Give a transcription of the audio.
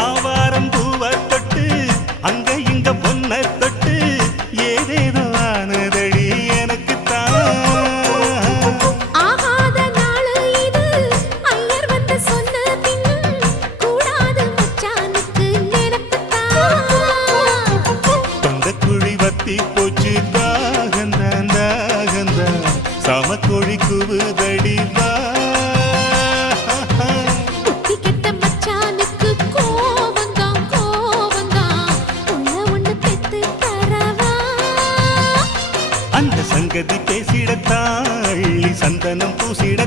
ஆவாரம் பூவ தொட்டு அங்க இங்க பொன்ன தொட்டு ஏதேதோ ஆனதடி எனக்கு ஆகாத நாளு இது ஐயர் வந்து சொன்ன பின்னும் கூடாது மச்சானுக்கு நினைப்புத்தான் தொண்ட குழி வத்தி போச்சு தாகந்தான் தாகந்தான் சமக்கொழி குவுதடி வா அந்த சங்கதி பேசிடத்தாள்ளி சந்தனம் பூசிட